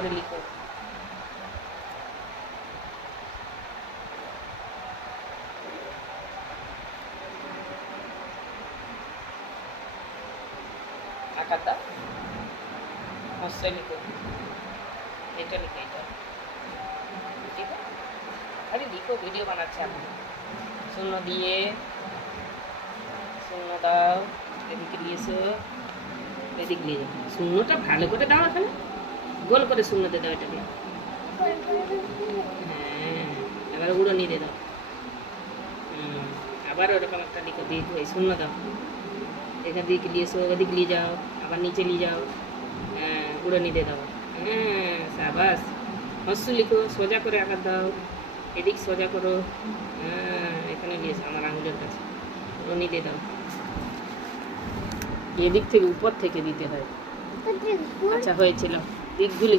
করে লিখো। আকারটা হস্যই লিখো, এটা লিখো, এটা ঠিক আছে। আরে লিখো, ভিডিও বানাচ্ছে আমি। শূন্য দিয়ে শূন্য দাও, এদিকে নিয়েছো, এদিকে নিয়ে যাও। শূন্যটা ভালো করে দাও, এখানে গোল করে শূন্য দিয়ে দাও এটাকে। হ্যাঁ, এবার উড়ো নিয়ে দাও। আবার ওরকম একটা লিখো, দিয়ে এই শূন্য দাও, এখান দিকে নিয়েছো, ওদিকে নিয়ে যাও, আবার নিচে নিয়ে যাও। হ্যাঁ, উড়ো নিয়ে দাও। হ্যাঁ, সাবাস। হস্য লিখো, সোজা করে আকার দাও, এদিক সোজা করো। হ্যাঁ, এখানে নিয়েছো আমার আঙুলের কাছে, উড়ো নিয়ে দাও। এদিক থেকে উপর থেকে দিতে হয়। আচ্ছা, হয়েছিল। দিকগুলি